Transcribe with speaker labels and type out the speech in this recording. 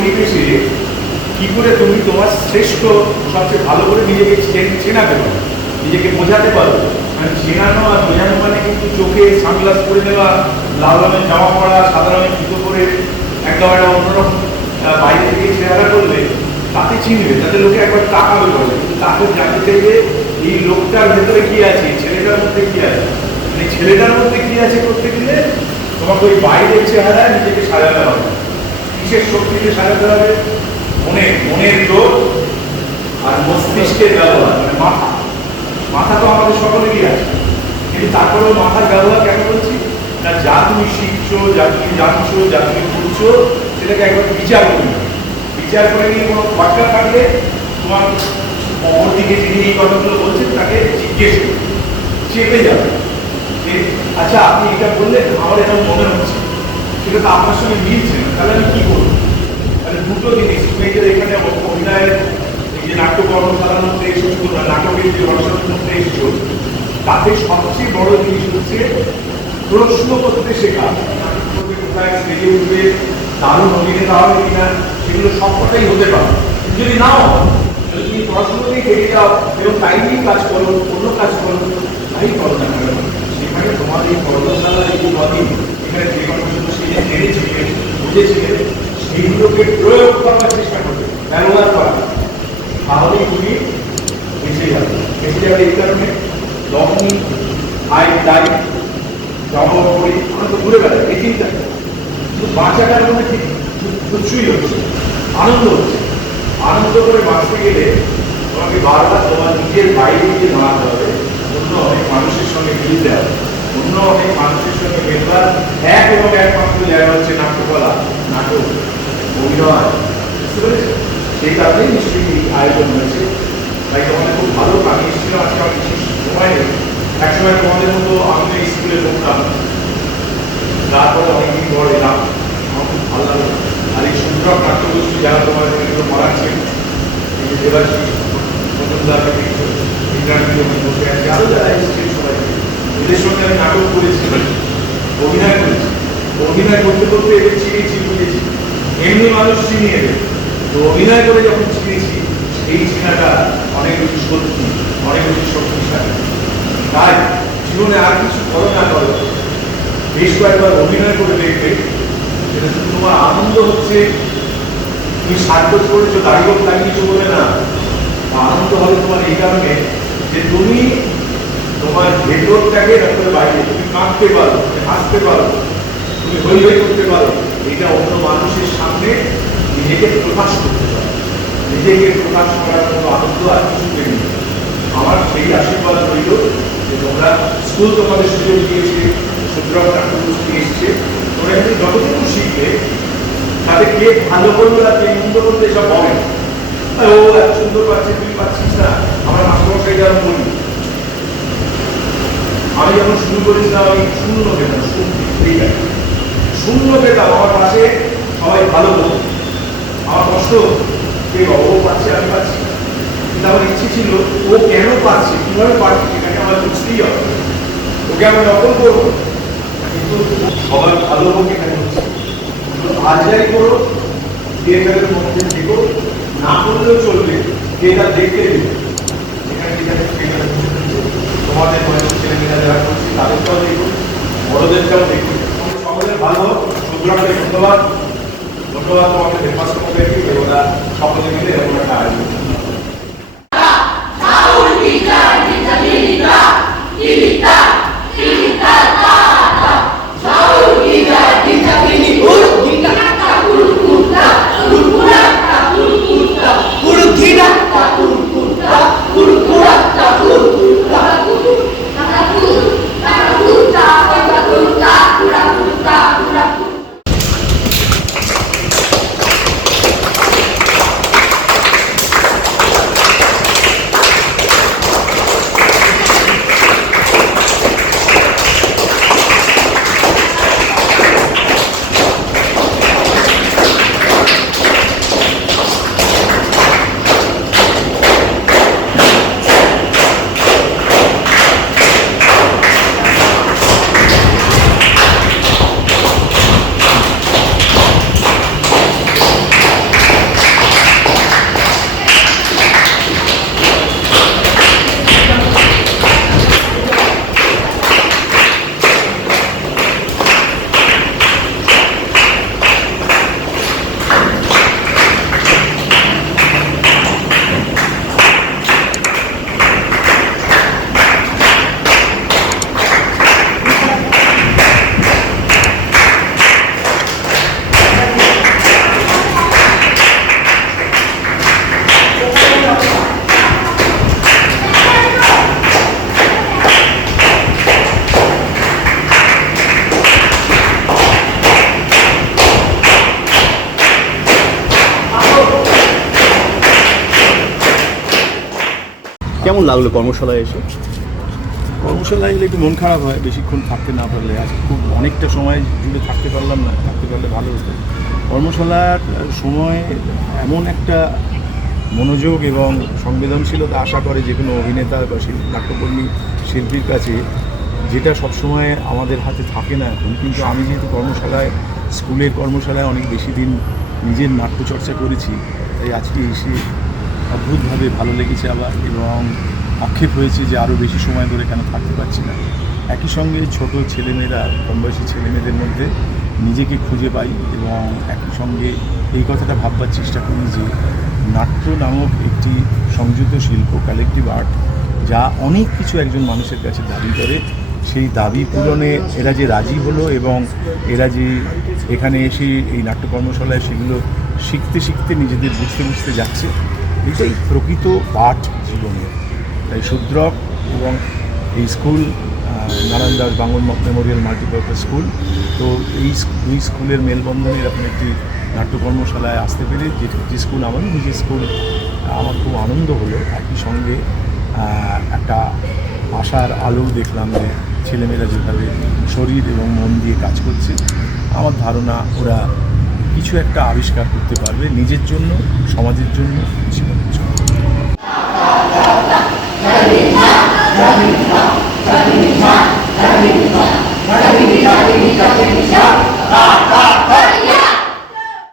Speaker 1: পরিবেশে কি করে তুমি তোমার শ্রেষ্ঠ, সবচেয়ে ভালো করে নিজেকে চেনাতে পারো নিজেকে বোঝাতে পারো। মানে চেনানো আর বোঝানো মানে কিন্তু চোখে সানগ্লাস পরে দেওয়া লাল রঙের জামা পরা, সাদা রঙের জুতো পরে একটা অন্যরকম বাইরে থেকে চেহারা করলে তাকে চিনবে তাতে লোকে একবার তাকাবে বলে। তাকে জানতে চাইবে এই লোকটার ভেতরে কি আছে ছেলেটার মধ্যে কি আছে? মানে ছেলেটার মধ্যে কি আছে করতে গেলে তোমাকে ওই বাইরের চেহারা নিজেকে সাজাতে হবে। কিসের শক্তিতে সাজাতে হবে, মনে, মনের জোর আর মস্তিষ্কের ব্যবহার মানে মাথা। মাথা তো আমাদের সকলেরই আছে। কিন্তু তারপরেও মাথার ব্যবহার কেন বলছি না, যা তুমি শিখছো, যা তুমি জানছো, যা তুমি করছ, সেটাকে একবার বিচার করে। বিচার করে নিয়ে কোনো খরচা থাকলে তোমার অপর দিকে যিনি এই কথাগুলো বলছেন, তাকে জিজ্ঞেস করো। চেপে যাবে আচ্ছা আপনি এটা বললেন, আমার এটা মনে হচ্ছে। সেটা তো আপনার সঙ্গে মিলছে না, তাহলে আমি কি করব? তাহলে দুটো জিনিস যে এখানে অভিনয়ের এই যে নাট্য কর্মশালার মধ্যে এসেছ তোমরা নাটকের যে রচনার মধ্যে এসেছ, তাতে সবচেয়ে বড় জিনিস হচ্ছে প্রশ্ন করতে শেখা কোথায় স্টেজে উঠবে, দারুণ অভিনেতা হবে কিনা, সেগুলো সবকটাই হতে পারে। যদি নাও যদি তুমি পড়াশোনাতেই থেকে যাও, এবং টাইমেই কাজ করো, অন্য কাজ করো, তাই করো না সেখানে তোমার এই কর্মশালা এই সেইগুলোকে প্রয়োগ করার চেষ্টা করবে ব্যবহার করা তাহলেই তুমি বেঁচে যাবে বেঁচে যাবে এই কারণে লগ্নি আয় দায় জমা করি আমরা ঘুরে বেড়াই এই চিন্তা কিন্তু বাঁচাটার মধ্যে ঠিক হচ্ছে আনন্দ হচ্ছে আনন্দ করে বাঁচতে গেলে তোমাকে বারবার তোমার নিজের বাইরে গিয়ে দাঁড়াতে হবে। অন্য মানুষের সঙ্গে মিলতে হবে অন্য অনেক মানুষের সঙ্গে মেলবার এক এবং একমাত্র জায়গা হচ্ছে নাট্যকলা, নাটক, অভিনয়। বুঝতে পেরেছ সেই কারণেই নিশ্চয়ই আয়োজন হয়েছে। তাই তোমাদের খুব ভালো আমি এসেছিলাম আজকে আমার বিশেষ সময়। নেই একসময় তোমাদের মতো আমি স্কুলে পড়তাম। তারপরে অনেকদিন পর এলাম। আমার খুব ভালো লাগল। আর এই সুন্দর নাট্যগোষ্ঠী যারা তোমার এগুলো পড়াচ্ছেন এই যে নতুনদাকে বসে আছে। আরও যারা এসেছেন সবাই এদের সঙ্গে আমি নাটক করেছি অভিনয় করেছি অভিনয় করতে করতে এদের চিনিয়েছি এমনি মানুষ চিনিয়ে এদের তো অভিনয় করে যখন চিনেছি এই চিনাটা অনেক বেশি সত্যি, অনেক বেশি শক্তিশালী। তাই জীবনে আর কিছু করো না করো, বেশ কয়েকবার অভিনয় করে দেখবে, সেটা শুধু তোমার আনন্দ হচ্ছে। তুমি সাজগোজ করেছ দাড়িগোজ লাগিয়েছো বলে না, আনন্দ হবে তোমার এই কারণে যে তুমি তোমার ভেতরটাকে রাখতে বাইরে তুমি কাঁদতে পারো, তুমি হাসতে পারো, তুমি হই করতে পারো। এটা অন্য মানুষের সামনে নিজেকে প্রকাশ করতে পারো। নিজেকে প্রকাশ করার মতো আনন্দ আর কিছুতে নেই। আমার সেই আশীর্বাদ রইল যে তোমরা স্কুল তোমাদের সুযোগ দিয়েছে, সুতরাং নাট্যগোষ্ঠী এসছে। তোমরা কিন্তু যতটুকু শিখবে, তাতে কে ভালো করবে আর কে মন্দ করবে সব হবে না। ও, এত সুন্দর পাচ্ছে তুই পাচ্ছিস না। আমার মাস্টারমশাই যেমন বলি আমি যখন শুরু করেছিলাম, আমি শূন্য পেতাম, শূন্য শূন্য পেতাম, আমার পাশে সবাই ভালো বলতো আমার কষ্ট, কে ও পাচ্ছে, আমি পাচ্ছি। কিন্তু আমার ইচ্ছে ছিল, ও কেন পাচ্ছে কীভাবে পাচ্ছে সেটাকে আমার বুঝতেই হবে। ওকে আমি নকল করব, কিন্তু সবাই ভালো হোক এখানে হচ্ছে। আজ যাই করো, থিয়েটারের মধ্যে থেকো, না করলেও চলবে, থিয়েটার দেখতে দেবে। যেখানে তোমাদের কিনা যারা করছি তাদেরকেও দেখুন বড়দেরকেও দেখুন। সকলের ভালো সুতরাংকে ধন্যবাদ। ধন্যবাদ তোমাকে ব্রেকফাস্ট করতে ওরা সকলে মিলে এরকম একটা আয়োজন। Kita.
Speaker 2: কেমন লাগল কর্মশালায় এসে?
Speaker 1: কর্মশালায় এলে একটু মন খারাপ হয়, বেশিক্ষণ থাকতে না পারলে। আজ খুব অনেকটা সময় জুড়ে থাকতে পারলাম না, থাকতে পারলে ভালো হতো। কর্মশালার সময় এমন একটা মনোযোগ এবং সংবেদনশীলতা আশা করে যে কোনো অভিনেতা বা শিল্পী নাট্যকর্মী শিল্পীর কাছে, যেটা সবসময় আমাদের হাতে থাকে না। এখন কিন্তু আমি যেহেতু কর্মশালায়, স্কুলের কর্মশালায় অনেক বেশি দিন নিজের নাট্যচর্চা করেছি, তাই আজকে এসে অদ্ভুতভাবে ভালো লেগেছে আবার এবং আক্ষেপ হয়েছে যে আরও বেশি সময় ধরে কেন থাকতে পারছি না। একই সঙ্গে ছোট ছেলেমেয়েরা কম বয়সী ছেলেমেয়েদের মধ্যে নিজেকে খুঁজে পাই এবং একই সঙ্গে এই কথাটা ভাববার চেষ্টা করি যে নাট্য নামক একটি সংযুক্ত শিল্প কালেকটিভ আর্ট যা অনেক কিছু একজন মানুষের কাছে দাবি করে, সেই দাবি পূরণে এরা যে রাজি হলো এবং এরা যে এখানে এসে এই নাট্য কর্মশালায় সেগুলো শিখতে শিখতে নিজেদের বুঝতে বুঝতে যাচ্ছে এটাই প্রকৃত পাঠ জীবনের তাই শুদ্রক এবং এই school Narayan Das Bangal memorial multipurpose school, তো এই দুই স্কুলের মেলবন্ধনে এরকম একটি নাট্য কর্মশালায় আসতে পেরে যে যে স্কুল আমারও নিজের স্কুল, আমার খুব আনন্দ হলো। একই সঙ্গে একটা আশার আলো দেখলাম যে ছেলেমেয়েরা যেভাবে শরীর এবং মন দিয়ে কাজ করছে, আমার ধারণা ওরা কিছু একটা আবিষ্কার করতে পারবে নিজের জন্য সমাজের জন্য জীবনের জন্য।